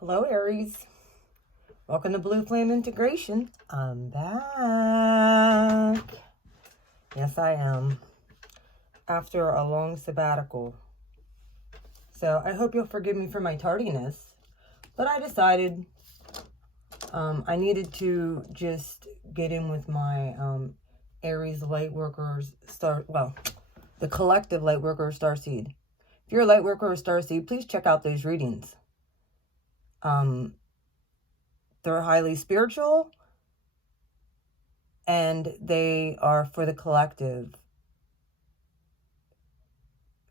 Hello, Aries. Welcome to Blue Flame Integration. I'm back. Yes, I am. After a long sabbatical. So I hope you'll forgive me for my tardiness. But I decided I needed to just get in with my Aries Lightworkers the collective Lightworker Starseed. If you're a Lightworker or Starseed, please check out those readings. They're highly spiritual, and they are for the collective.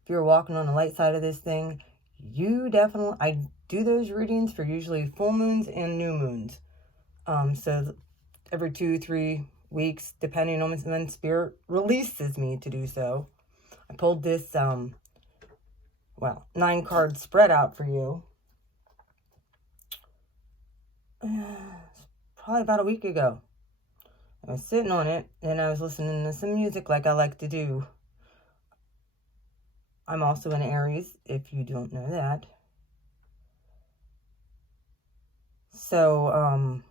If you're walking on the light side of this thing, I do those readings for usually full moons and new moons. So every 2-3 weeks, depending on when Spirit releases me to do so. I pulled this, 9-card spread out for you. Probably about a week ago. I was sitting on it, and I was listening to some music like I like to do. I'm also an Aries, if you don't know that. So,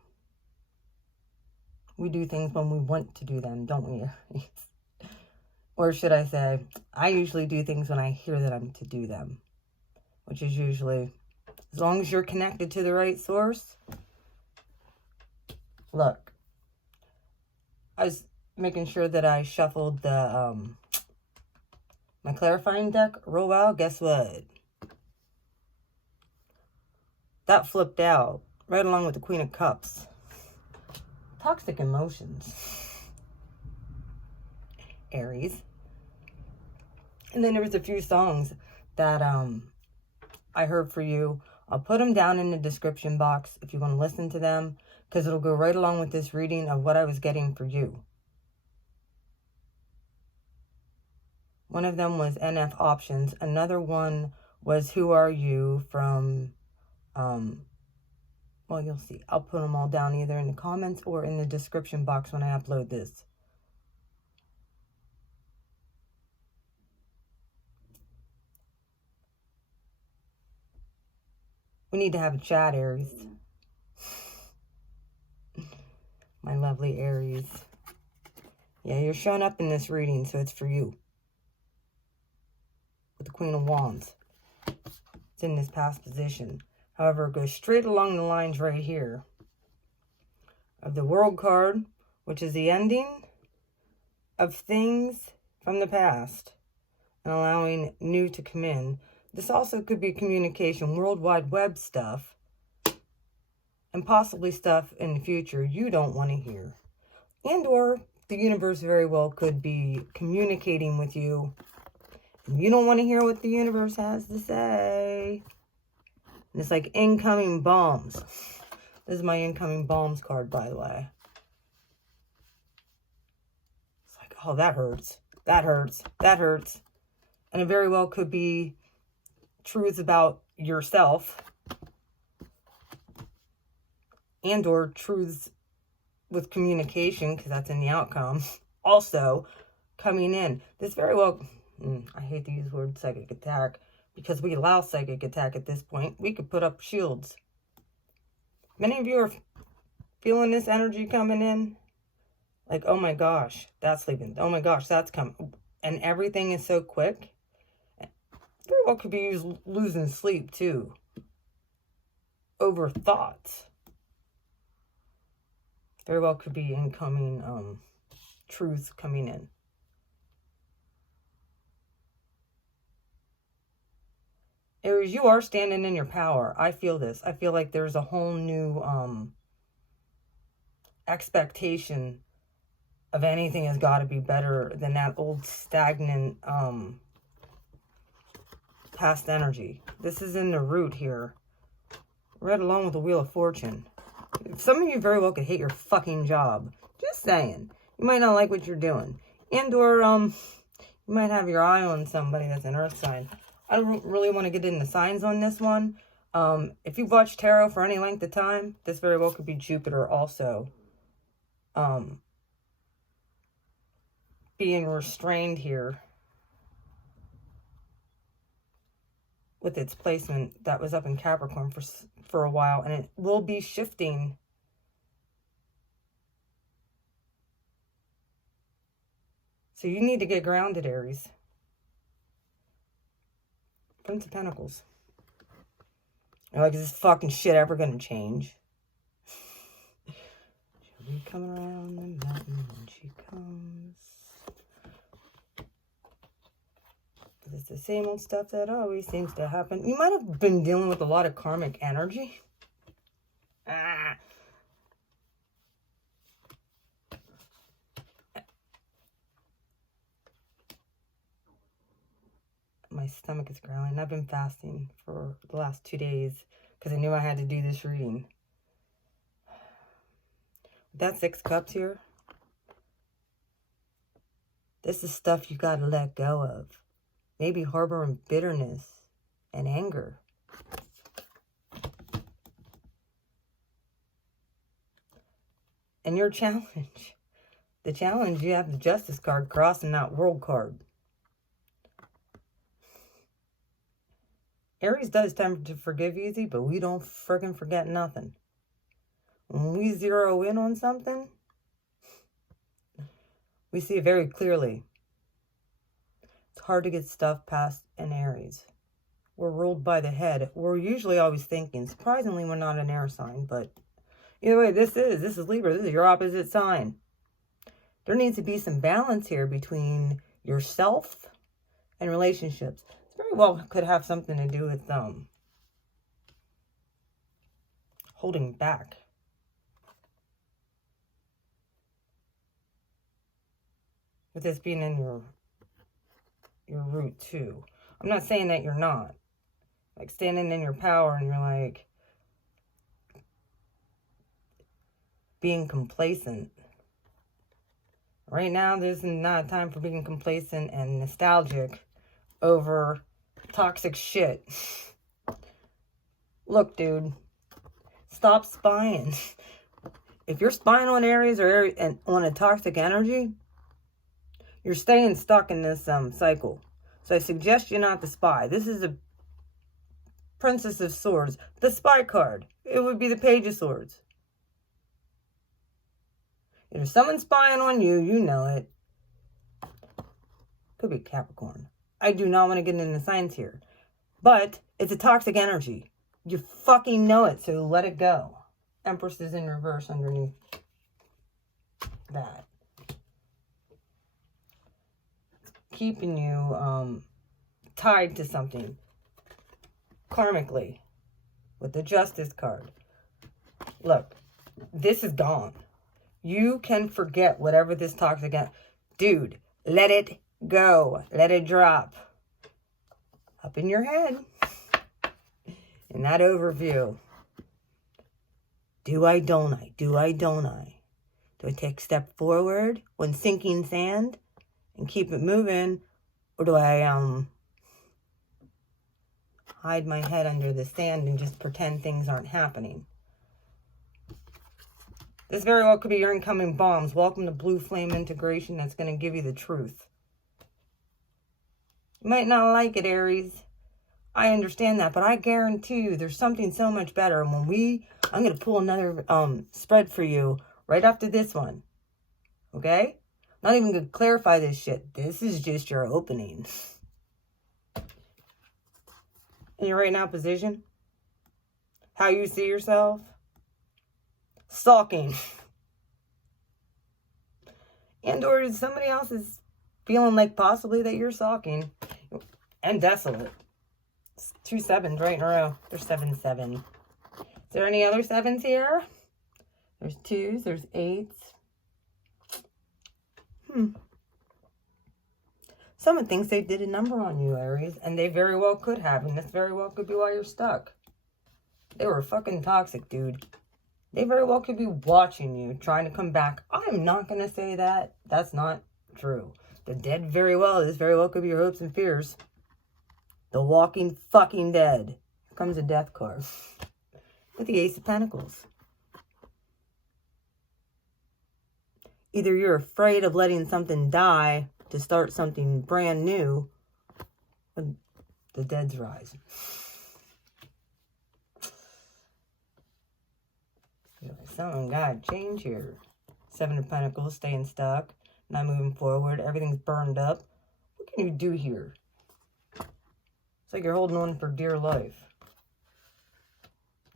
we do things when we want to do them, don't we, Aries? Or should I say, I usually do things when I hear that I'm to do them. Which is usually, as long as you're connected to the right source. Look, I was making sure that I shuffled the, my clarifying deck real well. Guess what? That flipped out right along with the Queen of Cups. Toxic emotions. Aries. And then there was a few songs that I heard for you. I'll put them down in the description box if you want to listen to them, because it'll go right along with this reading of what I was getting for you. One of them was NF Options. Another one was Who Are You from, well, you'll see. I'll put them all down either in the comments or in the description box when I upload this. We need to have a chat, Aries. My lovely Aries. Yeah, you're showing up in this reading, so it's for you. With the Queen of Wands. It's in this past position. However, it goes straight along the lines right here of the World card, which is the ending of things from the past and allowing new to come in. This also could be communication, World Wide Web stuff, and possibly stuff in the future you don't want to hear. And or the universe very well could be communicating with you, and you don't want to hear what the universe has to say. And it's like incoming bombs. This is my incoming bombs card, by the way. It's like, oh, that hurts. That hurts. That hurts. And it very well could be truths about yourself. And or truths with communication, because that's in the outcome. Also coming in. This very well, I hate to use the word psychic attack, because we allow psychic attack at this point. We could put up shields. Many of you are feeling this energy coming in. Like, oh my gosh, that's leaving. Oh my gosh, that's coming. And everything is so quick. Very well could be losing sleep too. Over thoughts. Very well could be incoming truths coming in. Aries, you are standing in your power. I feel this. I feel like there's a whole new expectation of anything has got to be better than that old stagnant past energy. This is in the root here. Right along with the Wheel of Fortune. Some of you very well could hate your fucking job. Just saying. You might not like what you're doing. And or you might have your eye on somebody that's an earth sign. I don't really want to get into signs on this one. If you've watched tarot for any length of time, this very well could be Jupiter also. Being restrained here with its placement that was up in Capricorn for a while, and it will be shifting. So you need to get grounded, Aries. Prince of Pentacles. You're like, is this fucking shit ever gonna change? She'll be coming around the mountain when she comes. But it's the same old stuff that always seems to happen. You might have been dealing with a lot of karmic energy. My stomach is growling. I've been fasting for the last 2 days because I knew I had to do this reading. That 6 cups here, this is stuff you got to let go of. Maybe harboring bitterness and anger. And your challenge. The challenge, you have the Justice card crossing that World card. Aries does tend to forgive easy, but we don't friggin' forget nothing. When we zero in on something, we see it very clearly. It's hard to get stuff past an Aries. We're ruled by the head. We're usually always thinking. Surprisingly, we're not an air sign, but either way, this is Libra. This is your opposite sign. There needs to be some balance here between yourself and relationships. Very well could have something to do with holding back. With this being in your root too. I'm not saying that you're not. Like standing in your power and you're like being complacent. Right now, there's not time for being complacent and nostalgic over toxic shit. Look, dude, stop spying. If you're spying on Aries or on a toxic energy, you're staying stuck in this cycle. So I suggest you not to spy. This is a Princess of Swords. The spy card. It would be the Page of Swords. If there's someone spying on you, you know it. Could be Capricorn. I do not want to get into signs here. But it's a toxic energy. You fucking know it, so let it go. Empress is in reverse underneath that. Keeping you tied to something karmically with the Justice card. Look, this is gone. You can forget whatever this toxic dude, let it go. Let it drop. Up in your head. In that overview. Do I, don't I? Do I, don't I? Do I take a step forward when sinking sand and keep it moving? Or do I hide my head under the sand and just pretend things aren't happening? This very well could be your incoming bombs. Welcome to Blue Flame Integration. That's going to give you the truth. You might not like it, Aries. I understand that, but I guarantee you there's something so much better. And I'm going to pull another spread for you right after this one. Okay? Not even going to clarify this shit. This is just your opening. In your right now position, how you see yourself, sulking. And or somebody else is feeling like possibly that you're sulking. And desolate. It's 2 7s right in a row. There's 7-7. Is there any other 7s here? There's 2s. There's 8s. Someone thinks they did a number on you, Aries. And they very well could have. And this very well could be why you're stuck. They were fucking toxic, dude. They very well could be watching you, trying to come back. I'm not going to say that. That's not true. The dead very well could be your hopes and fears. The walking fucking dead. Here comes a death card. With the Ace of Pentacles. Either you're afraid of letting something die to start something brand new, or the dead's rise. Something got to change here. Seven of Pentacles, staying stuck, not moving forward. Everything's burned up. What can you do here? It's like you're holding on for dear life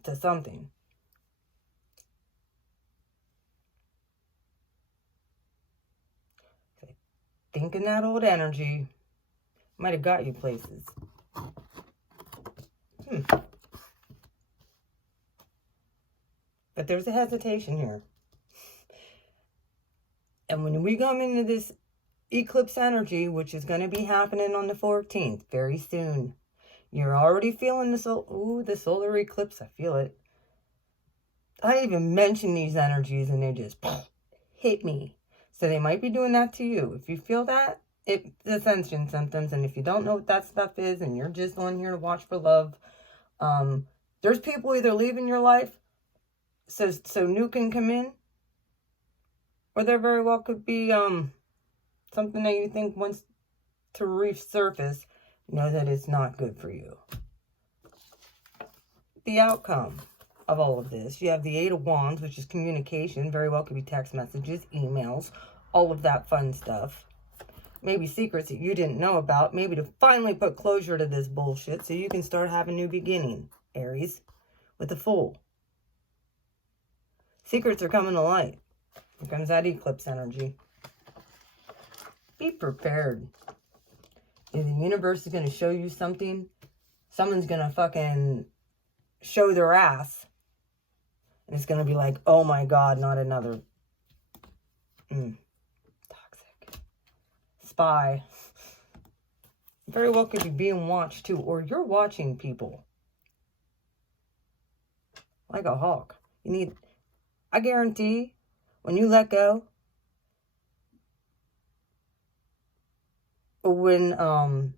to something. Thinking that old energy might have got you places. But there's a hesitation here. And when we come into this eclipse energy, which is going to be happening on the 14th, very soon, you're already feeling the solar eclipse. I feel it. I even mention these energies and they just hit me. So they might be doing that to you. If you feel that, it's ascension symptoms. And if you don't know what that stuff is and you're just on here to watch for love, there's people either leaving your life so new can come in, or there very well could be something that you think wants to resurface. Know that it's not good for you. The outcome of all of this, you have the Eight of Wands, which is communication. Very well could be text messages, emails, all of that fun stuff. Maybe secrets that you didn't know about. Maybe to finally put closure to this bullshit so you can start having a new beginning, Aries, with the Fool. Secrets are coming to light. Here comes that eclipse energy. Be prepared. If the universe is going to show you something, someone's going to fucking show their ass. And it's going to be like, oh my God, not another. Toxic. Spy. Very well could be being watched too. Or you're watching people. Like a hawk. You need, I guarantee, when you let go, when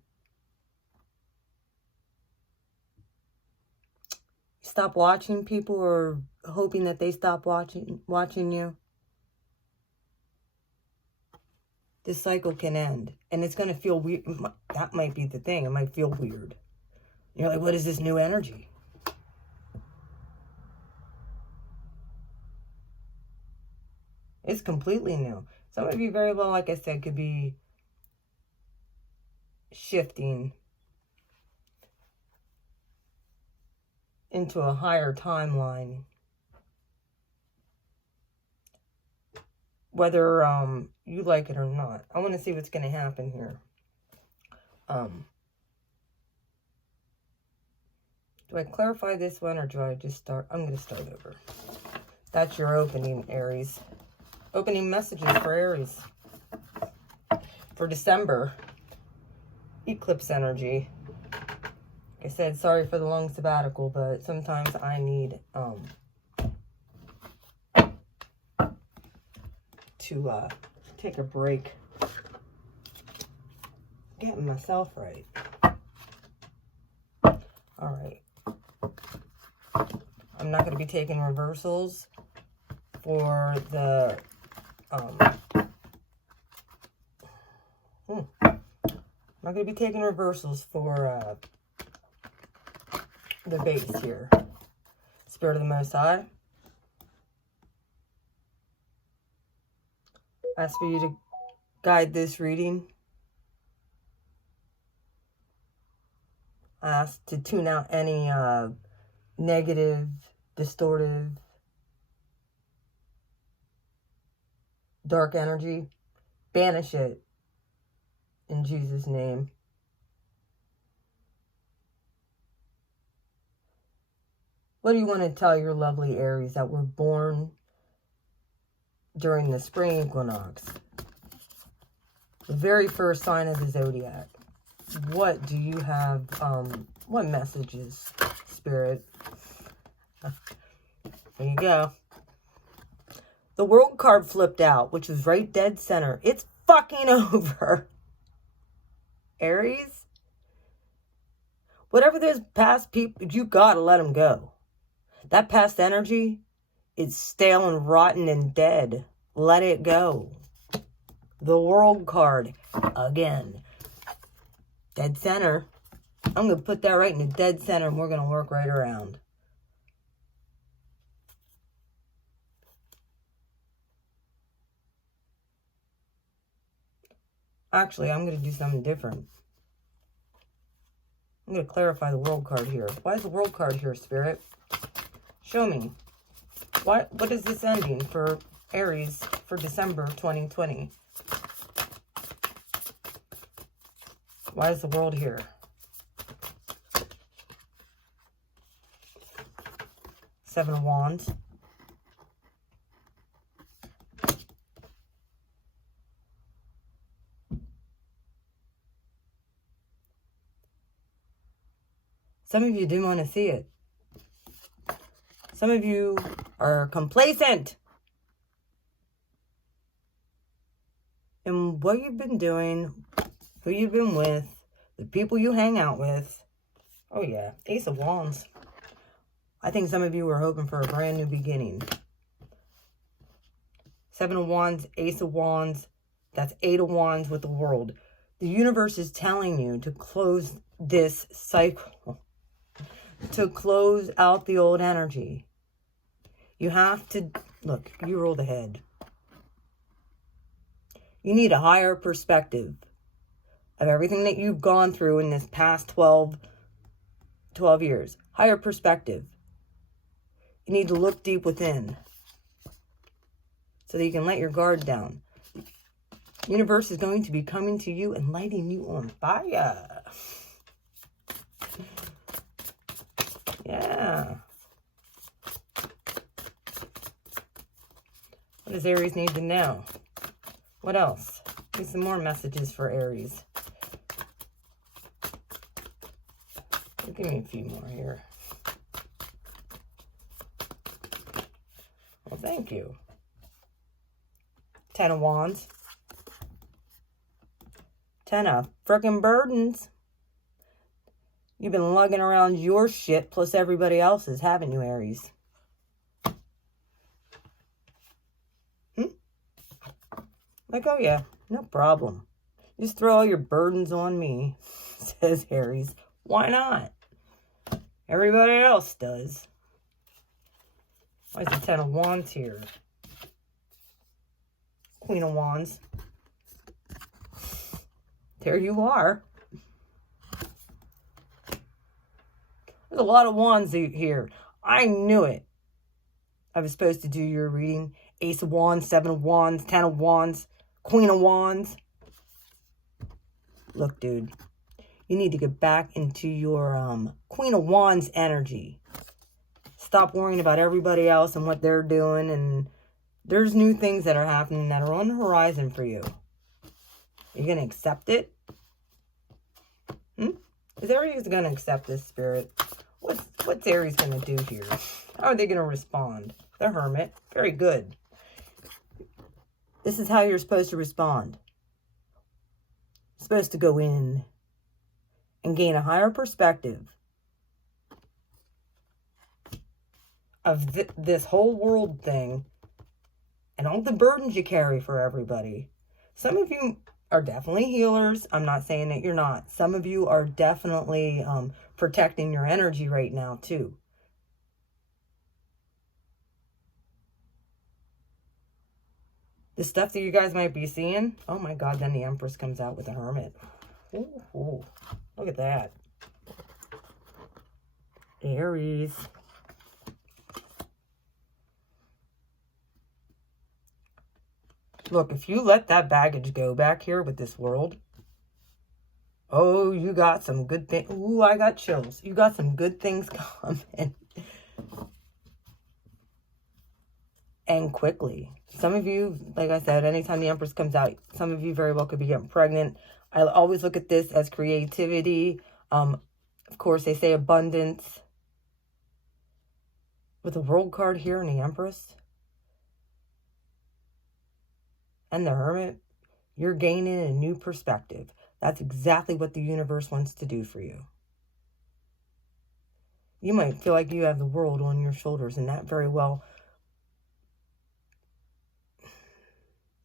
stop watching people or hoping that they stop watching you, this cycle can end. And it's going to feel weird. That might be the thing. It might feel weird. You're like, what is this new energy? It's completely new. Some of you very well, like I said, could be shifting into a higher timeline. Whether you like it or not. I want to see what's going to happen here. Do I clarify this one or do I just start? I'm going to start over. That's your opening, Aries. Opening messages for Aries. For December. Eclipse energy. Like I said, sorry for the long sabbatical, but sometimes I need to take a break. Getting myself right. Alright. I'm not going to be taking reversals for the I'm not going to be taking reversals for the base here. Spirit of the Most High. Ask for you to guide this reading. I ask to tune out any negative, distortive, dark energy. Banish it in Jesus' name. What do you want to tell your lovely Aries that were born during the spring equinox? The very first sign of the zodiac. What do you have, what messages, Spirit? There you go. The World card flipped out, which is right dead center. It's fucking over. Aries? Whatever those past people, you gotta let them go. That past energy is stale and rotten and dead. Let it go. The World card, again. Dead center. I'm going to put that right in the dead center and we're going to work right around. Actually, I'm going to do something different. I'm going to clarify the World card here. Why is the World card here, Spirit? Show me. What is this ending for Aries for December 2020? Why is the World here? Seven of Wands. Some of you didn't want to see it. Some of you are complacent in what you've been doing, who you've been with, the people you hang out with. Oh yeah, Ace of Wands. I think some of you were hoping for a brand new beginning. Seven of Wands, Ace of Wands. That's Eight of Wands with the World. The universe is telling you to close this cycle. To close out the old energy. You have to, look, you roll the head. You need a higher perspective of everything that you've gone through in this past 12 years. Higher perspective. You need to look deep within so that you can let your guard down. The universe is going to be coming to you and lighting you on fire. Yeah. What does Aries need to know? What else? Give some more messages for Aries. Give me a few more here. Well, thank you. Ten of Wands. Ten of frickin' burdens. You've been lugging around your shit plus everybody else's, haven't you, Aries? Like, oh yeah, no problem. Just throw all your burdens on me, says Aries. Why not? Everybody else does. Why is the Ten of Wands here? Queen of Wands. There you are. There's a lot of wands here. I knew it. I was supposed to do your reading. Ace of Wands, Seven of Wands, Ten of Wands, Queen of Wands. Look, dude. You need to get back into your Queen of Wands energy. Stop worrying about everybody else and what they're doing. And there's new things that are happening that are on the horizon for you. Are you going to accept it? Is Aries going to accept this, Spirit? What's Aries going to do here? How are they going to respond? The Hermit. Very good. This is how you're supposed to respond. You're supposed to go in and gain a higher perspective of this whole world thing and all the burdens you carry for everybody. Some of you are definitely healers. I'm not saying that you're not. Some of you are definitely protecting your energy right now too. The stuff that you guys might be seeing, oh my God, then the Empress comes out with the Hermit. Ooh, look at that. Aries. Look, if you let that baggage go back here with this world, oh, you got some good things. Ooh, I got chills. You got some good things coming. And quickly. Some of you, like I said, anytime the Empress comes out, some of you very well could be getting pregnant. I always look at this as creativity. Of course, they say abundance. With the World card here and the Empress and the Hermit, you're gaining a new perspective. That's exactly what the universe wants to do for you. You might feel like you have the world on your shoulders, and that very well.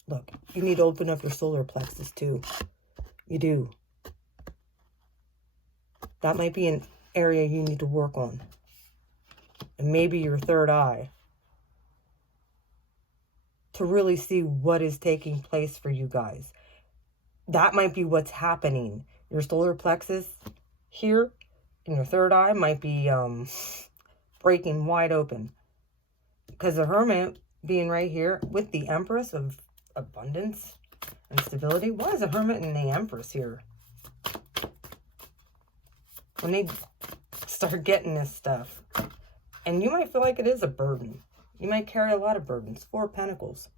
Look, you need to open up your solar plexus too. You do. That might be an area you need to work on. And maybe your third eye. To really see what is taking place for you guys. that might be what's happening. Your solar plexus here in your third eye might be breaking wide open. Because the Hermit being right here with the Empress of abundance and stability. Why is the Hermit and the Empress here? When they start getting this stuff. And you might feel like it is a burden. You might carry a lot of burdens. Four of Pentacles.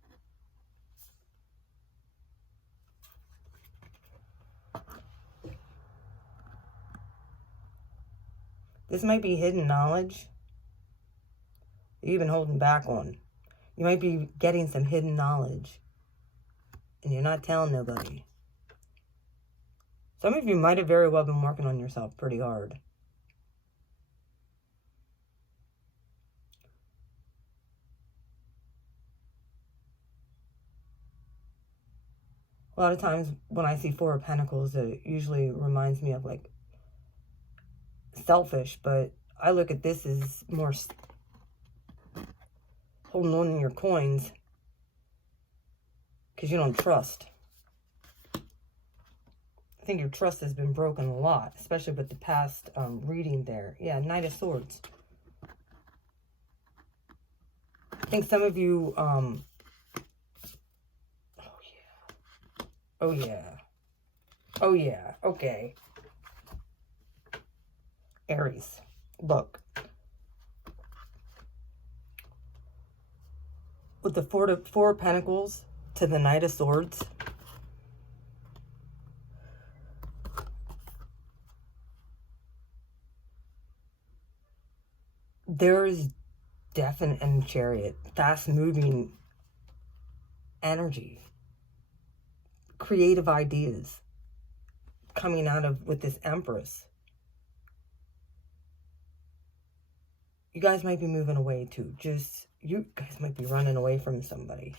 This might be hidden knowledge that you've been holding back on. You might be getting some hidden knowledge and you're not telling nobody. Some of you might have very well been working on yourself pretty hard. A lot of times when I see Four of Pentacles, it usually reminds me of like selfish, but I look at this as more holding on to your coins because you don't trust. I think your trust has been broken a lot, especially with the past reading there. Yeah, Knight of Swords. I think some of you, oh yeah, okay. Aries, look. With the Four of Pentacles to the Knight of Swords, there's definite and Chariot, fast-moving energy, creative ideas coming out of with this Empress. You guys might be moving away too. You guys might be running away from somebody.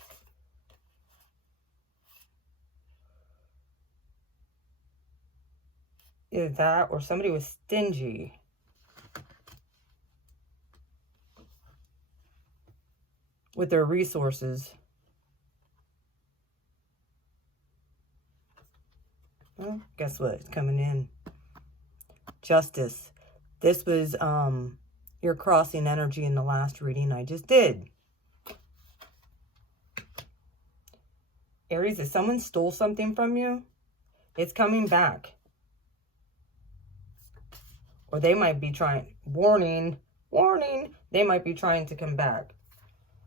Either that or somebody was stingy. With their resources. Well, guess what? It's coming in. Justice. This was your crossing energy in the last reading I just did. Aries, if someone stole something from you, it's coming back. Or they might be trying, warning, they might be trying to come back.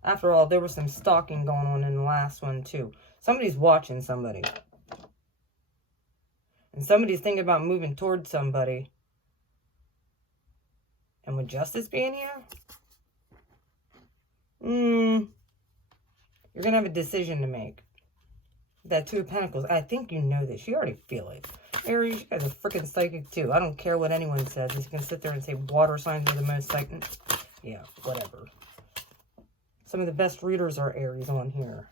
After all, there was some stalking going on in the last one too. Somebody's watching somebody. And somebody's thinking about moving towards somebody. And with Justice being here, you're going to have a decision to make. That Two of Pentacles, I think you know this. You already feel it. Aries, you guys are freaking psychic too. I don't care what anyone says. You can sit there and say water signs are the most psychic. Yeah, whatever. Some of the best readers are Aries on here.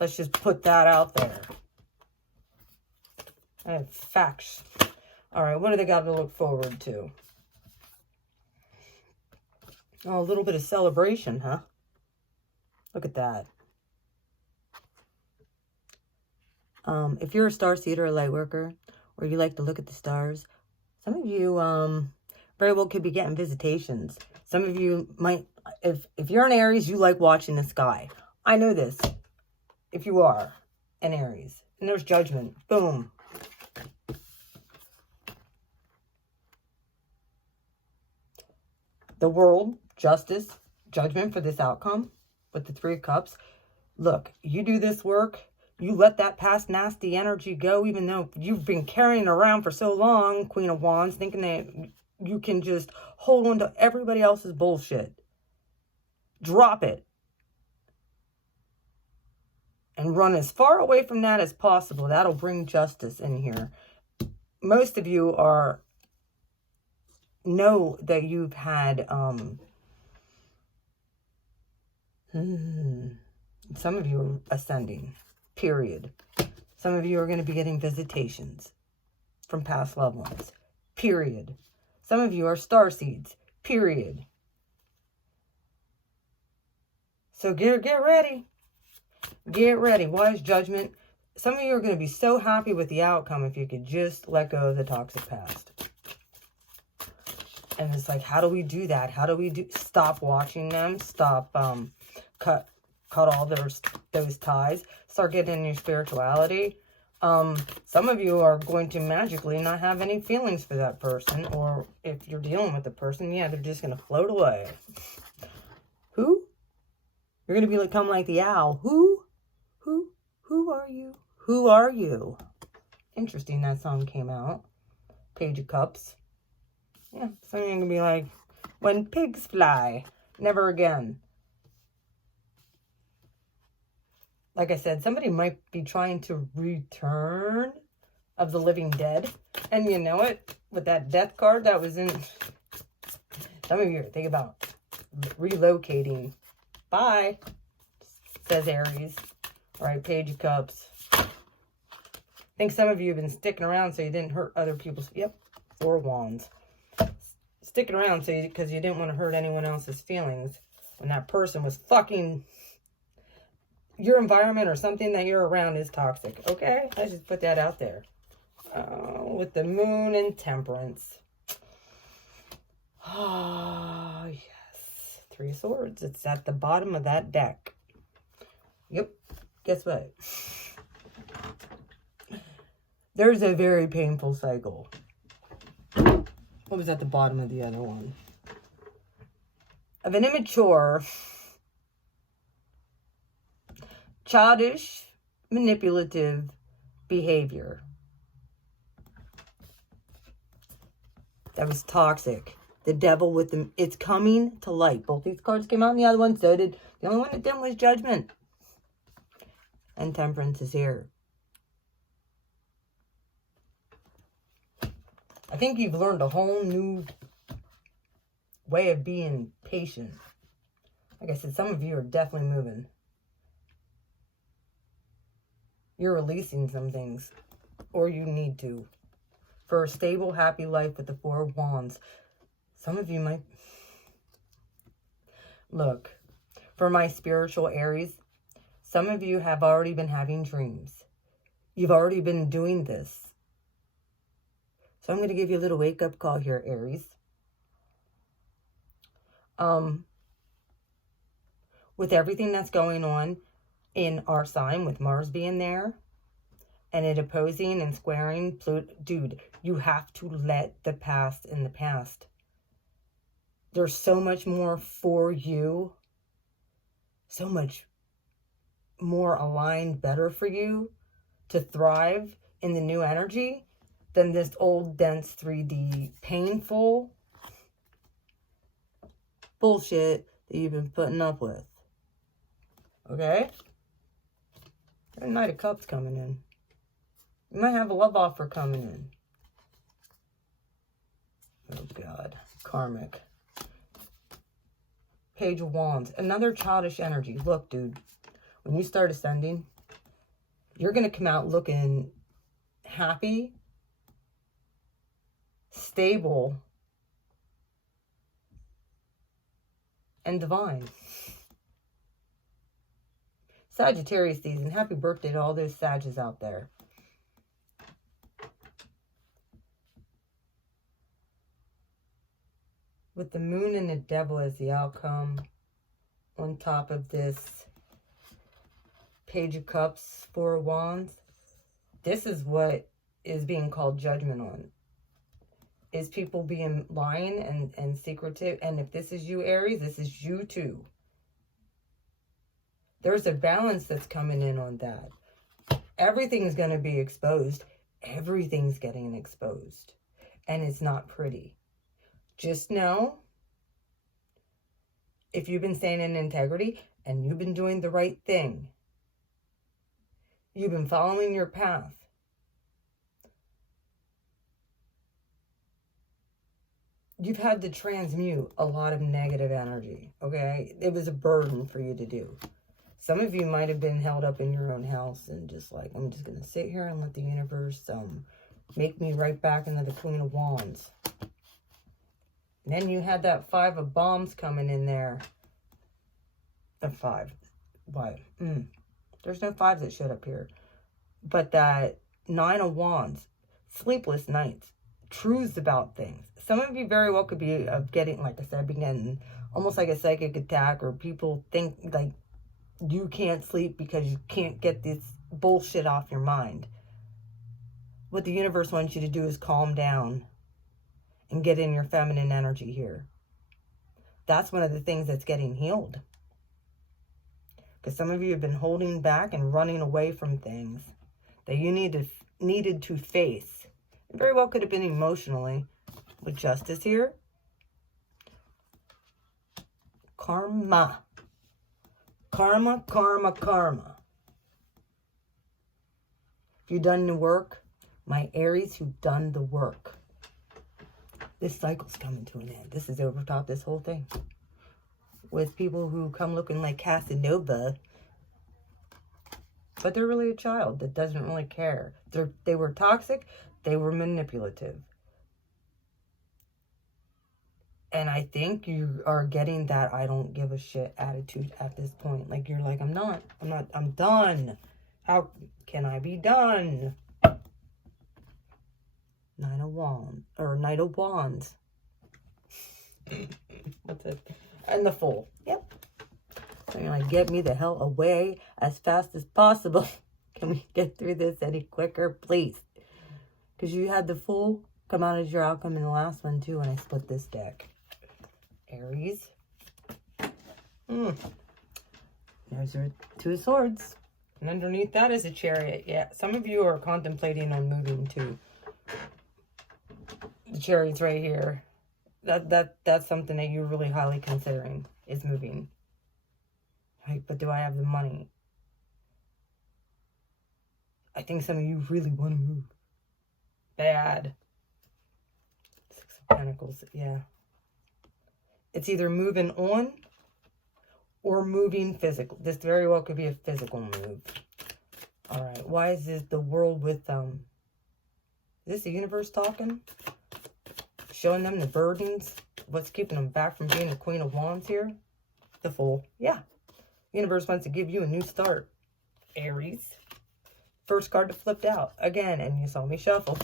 Let's just put that out there. I have facts. All right, what do they got to look forward to? Oh, a little bit of celebration, huh? Look at that. If you're a starseeder or a light worker, or you like to look at the stars, some of you very well could be getting visitations. Some of you might, if you're an Aries, you like watching the sky. I know this. If you are an Aries. And there's Judgment. Boom. The World, Justice, Judgment for this outcome with the Three of Cups. Look, you do this work. You let that past nasty energy go, even though you've been carrying it around for so long, Queen of Wands, thinking that you can just hold on to everybody else's bullshit. Drop it. And run as far away from that as possible. That'll bring justice in here. Most of you know that you've had some of you are ascending. Period. Some of you are going to be getting visitations from past loved ones. Period. Some of you are starseeds. Period. So get ready. Get ready. Why is Judgment? some of you are going to be so happy with the outcome if you could just let go of the toxic past. And it's like, how do we do that? How do we stop watching them? Stop, cut all those ties. Start getting in your spirituality. Some of you are going to magically not have any feelings for that person. Or if you're dealing with the person, yeah, they're just going to float away. Who? You're going to become like the owl. Who are you? Who are you? Interesting, that song came out. Page of Cups. Yeah, so you're going to be like, when pigs fly, never again. Like I said, somebody might be trying to return of the living dead. And you know it, with that death card that was in... Some of you are thinking about relocating. Bye, says Aries. All right, Page of Cups. I think some of you have been sticking around so you didn't hurt other people's... Yep, 4 Wands. Sticking around so because you didn't want to hurt anyone else's feelings when that person was fucking... Your environment or something that you're around is toxic. Okay? Let's just put that out there. With the Moon and Temperance. Oh, yes. 3 of Swords. It's at the bottom of that deck. Yep. Guess what? There's a very painful cycle. What was at the bottom of the other one? Of an immature... childish, manipulative behavior that was toxic. The devil with them. It's coming to light. Both these cards came out and the other one, so did. The only one that didn't was Judgment. And Temperance is here. I think you've learned a whole new way of being patient. Like I said, some of you are definitely moving. You're releasing some things, or you need to, for a stable, happy life with the 4 of Wands. Some of you might... Look, for my spiritual Aries, some of you have already been having dreams. You've already been doing this. So I'm going to give you a little wake-up call here, Aries. With everything that's going on in our sign, with Mars being there, and it opposing and squaring Pluto, dude, you have to let the past in the past. There's so much more for you, so much more aligned, better for you to thrive in the new energy than this old, dense, 3D, painful bullshit that you've been putting up with. Okay? There's a Knight of Cups coming in. You might have a love offer coming in. Oh, God. Karmic. Page of Wands. Another childish energy. Look, dude. When you start ascending, you're going to come out looking happy, stable, and divine. Sagittarius season. Happy birthday to all those Sages out there. With the Moon and the Devil as the outcome on top of this Page of Cups, 4 of Wands. This is what is being called judgment on. Is people being lying and secretive. And if this is you, Aries, this is you too. There's a balance that's coming in on that. Everything's going to be exposed. Everything's getting exposed. And it's not pretty. Just know, if you've been staying in integrity and you've been doing the right thing, you've been following your path, you've had to transmute a lot of negative energy, okay? It was a burden for you to do. Some of you might have been held up in your own house and just like, I'm just going to sit here and let the universe make me right back into the Queen of Wands. And then you had that 5 of Bombs coming in there. The 5. Why? There's no 5s that showed up here. But that Nine of Wands, sleepless nights, truths about things. Some of you very well could be getting, like I said, getting almost like a psychic attack, or people think like you can't sleep because you can't get this bullshit off your mind. What the universe wants you to do is calm down and get in your feminine energy here. That's one of the things that's getting healed. Because some of you have been holding back and running away from things that you needed to face. It very well could have been emotionally. With Justice here. Karma. Karma, karma, karma. If you've done the work, my Aries who've done the work. This cycle's coming to an end. This is over top this whole thing. With people who come looking like Casanova, but they're really a child that doesn't really care. They were toxic. They were manipulative. And I think you are getting that I don't give a shit attitude at this point. Like, you're like, I'm done. How can I be done? Nine of Wands, or Knight of Wands. What's it? And the Fool. Yep. So you're like, get me the hell away as fast as possible. Can we get through this any quicker, please? Because you had the Fool come out as your outcome in the last one, too, when I split this deck. Aries. There's your Two of Swords. And underneath that is a Chariot. Yeah, some of you are contemplating on moving to the Chariot's right here. That's something that you're really highly considering, is moving. Right, but do I have the money? I think some of you really want to move. Bad. Six of Pentacles, yeah. It's either moving on or moving physical. This very well could be a physical move. All right. Why is this the World with, is this the universe talking? Showing them the burdens? What's keeping them back from being the Queen of Wands here? The Fool. Yeah. Universe wants to give you a new start. Aries. First card that flipped out. Again, and you saw me shuffle.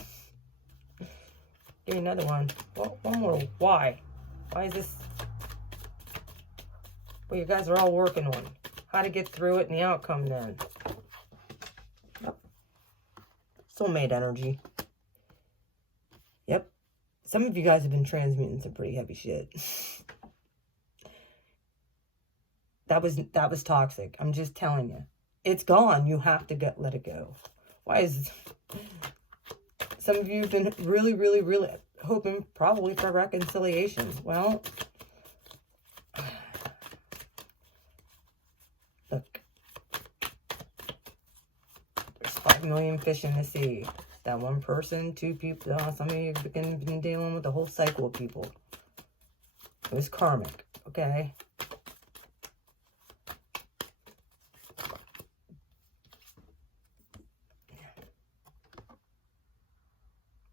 Give me another one. Well, one more. Why? Why is this? Well, you guys are all working on how to get through it and the outcome then. Oh. Soulmate energy. Yep. Some of you guys have been transmuting some pretty heavy shit. That was toxic. I'm just telling you. It's gone. You have to let it go. Why is... Some of you have been really, really, really hoping probably for reconciliation. Well... Look. There's 5 million fish in the sea. That one person, two people. Some of you have been dealing with the whole cycle of people. It was karmic. Okay?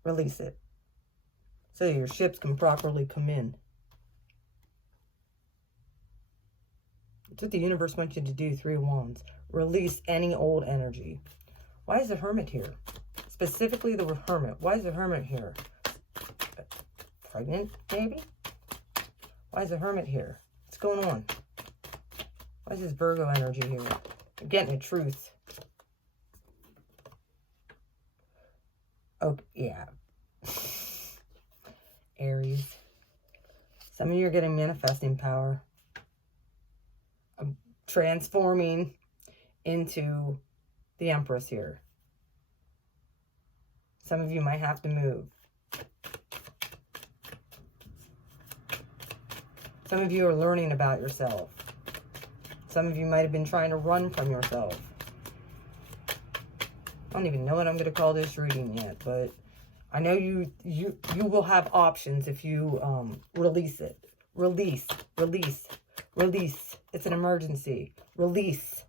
Release it. So your ships can properly come in. It's what the universe wants you to do. 3 of Wands. Release any old energy. Why is the Hermit here? Specifically the Hermit. Why is the Hermit here? Pregnant, maybe? Why is the Hermit here? What's going on? Why is this Virgo energy here? I'm getting the truth. Oh, yeah. Aries. Some of you are getting manifesting power. Transforming into the Empress here. Some of you might have to move. Some of you are learning about yourself. Some of you might have been trying to run from yourself. I don't even know what I'm going to call this reading yet, but I know you will have options if you release it. Release, release, release. It's an emergency. Release,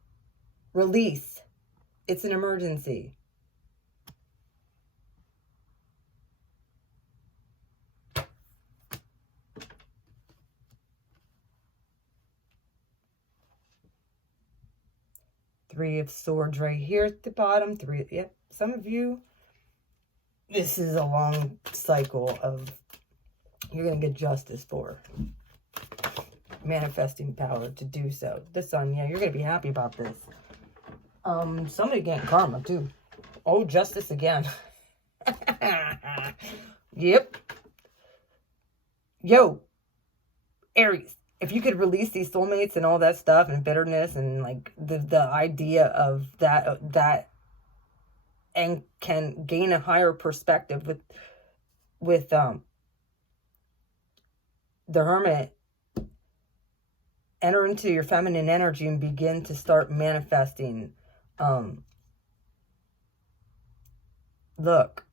release. It's an emergency. Three of Swords right here at the bottom. Three, yep. Some of you, this is a long cycle of you're going to get justice for. Manifesting power to do so. The Sun, yeah, you're going to be happy about this. Somebody getting karma too. Oh, justice again. Yep. Yo, Aries, if you could release these soulmates and all that stuff and bitterness and like the idea of that and can gain a higher perspective with the Hermit, enter into your feminine energy and begin to start manifesting. Look,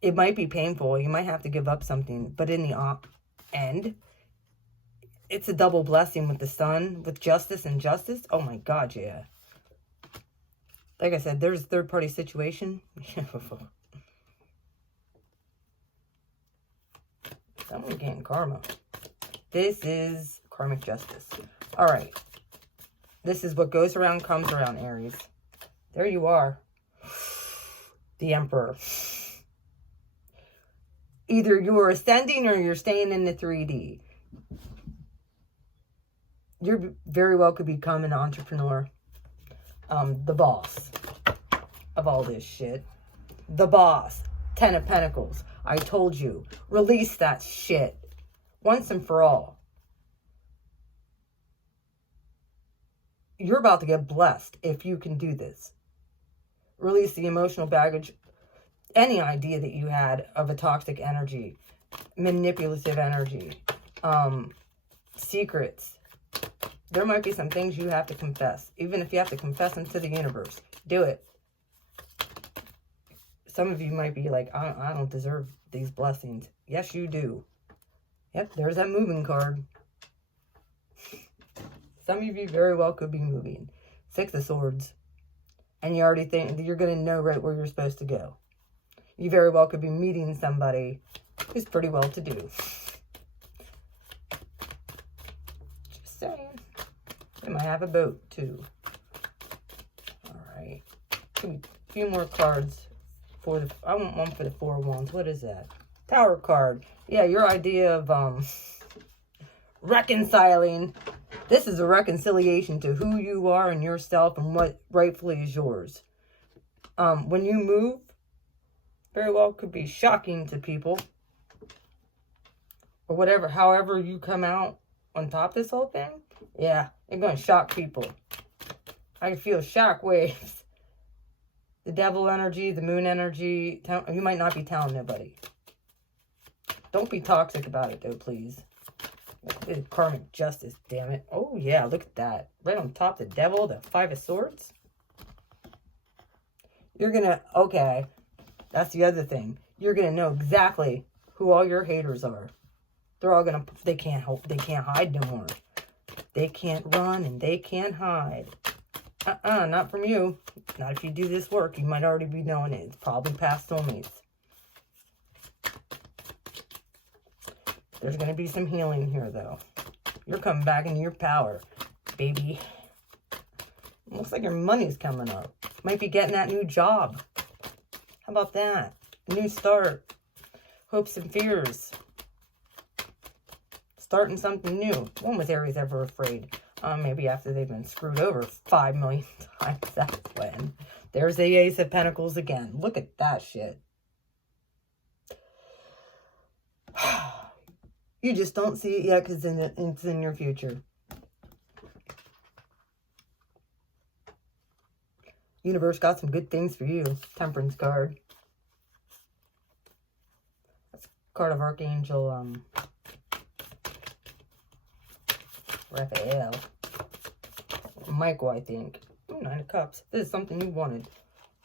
it might be painful. You might have to give up something, but in the end, it's a double blessing with the Sun, with justice and justice. Oh my God, yeah. Like I said, there's third-party situation. Someone getting karma. This is karmic justice. All right. This is what goes around, comes around, Aries. There you are. The Emperor. Either you're ascending or you're staying in the 3D. You very well could become an entrepreneur. The boss of all this shit. The boss. 10 of Pentacles. I told you. Release that shit. Once and for all. You're about to get blessed if you can do this. Release the emotional baggage. Any idea that you had of a toxic energy. Manipulative energy. Secrets. There might be some things you have to confess. Even if you have to confess them to the universe. Do it. Some of you might be like, I don't deserve these blessings. Yes, you do. Yep, there's that moving card. Some of you very well could be moving. 6 of Swords. And you already think that you're going to know right where you're supposed to go. You very well could be meeting somebody who's pretty well to do. Just saying. They might have a boat too. Alright. A few more cards. I want one for the 4 of Wands. What is that? Tower card. Yeah, your idea of reconciling. This is a reconciliation to who you are and yourself and what rightfully is yours. When you move, very well could be shocking to people. Or whatever, however you come out on top of this whole thing. Yeah, you're going to shock people. I can feel shock waves. The devil energy, the moon energy. You might not be telling nobody. Don't be toxic about it, though, please. Karmic justice, damn it. Oh, yeah, look at that. Right on top, the devil, the 5 of Swords. You're going to, okay, that's the other thing. You're going to know exactly who all your haters are. They're all going to, they can't hide no more. They can't run and they can't hide. Not from you. Not if you do this work. You might already be knowing it. It's probably past soulmates. There's going to be some healing here, though. You're coming back into your power, baby. Looks like your money's coming up. Might be getting that new job. How about that? New start. Hopes and fears. Starting something new. When was Aries ever afraid? Maybe after they've been screwed over 5 million times. That's when. There's the Ace of Pentacles again. Look at that shit. You just don't see it yet because it's in your future. Universe got some good things for you. Temperance card. That's a card of Archangel Raphael. Michael, I think. Ooh, 9 of Cups. This is something you wanted.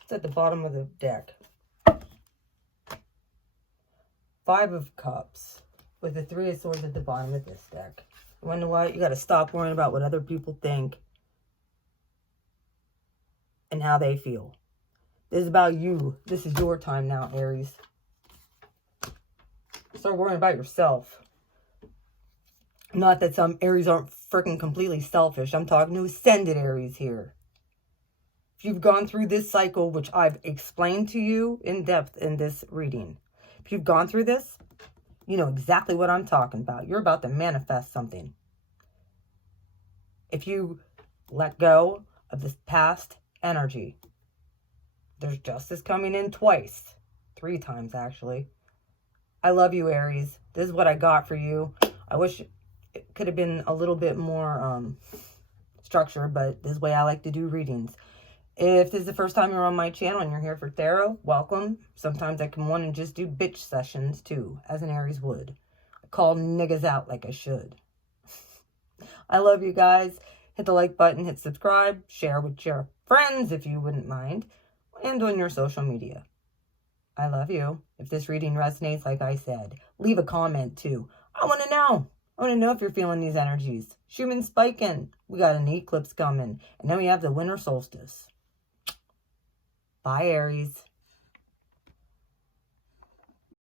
It's at the bottom of the deck. 5 of Cups. With the 3 of Swords at the bottom of this deck. You wonder what? You got to stop worrying about what other people think. And how they feel. This is about you. This is your time now, Aries. Start worrying about yourself. Not that some Aries aren't freaking completely selfish. I'm talking to ascended Aries here. If you've gone through this cycle, which I've explained to you in depth in this reading, if you've gone through this, you know exactly what I'm talking about. You're about to manifest something. If you let go of this past energy, there's justice coming in twice. 3 times, actually. I love you, Aries. This is what I got for you. I wish it could have been a little bit more structured, but this is the way I like to do readings. If this is the first time you're on my channel and you're here for tarot, welcome. Sometimes I can want to just do bitch sessions too, as an Aries would. I call niggas out like I should. I love you guys. Hit the like button, hit subscribe, share with your friends if you wouldn't mind, and on your social media. I love you. If this reading resonates, like I said, leave a comment too. I want to know. I want to know if you're feeling these energies. Schumann's spiking. We got an eclipse coming. And then we have the winter solstice. Bye, Aries.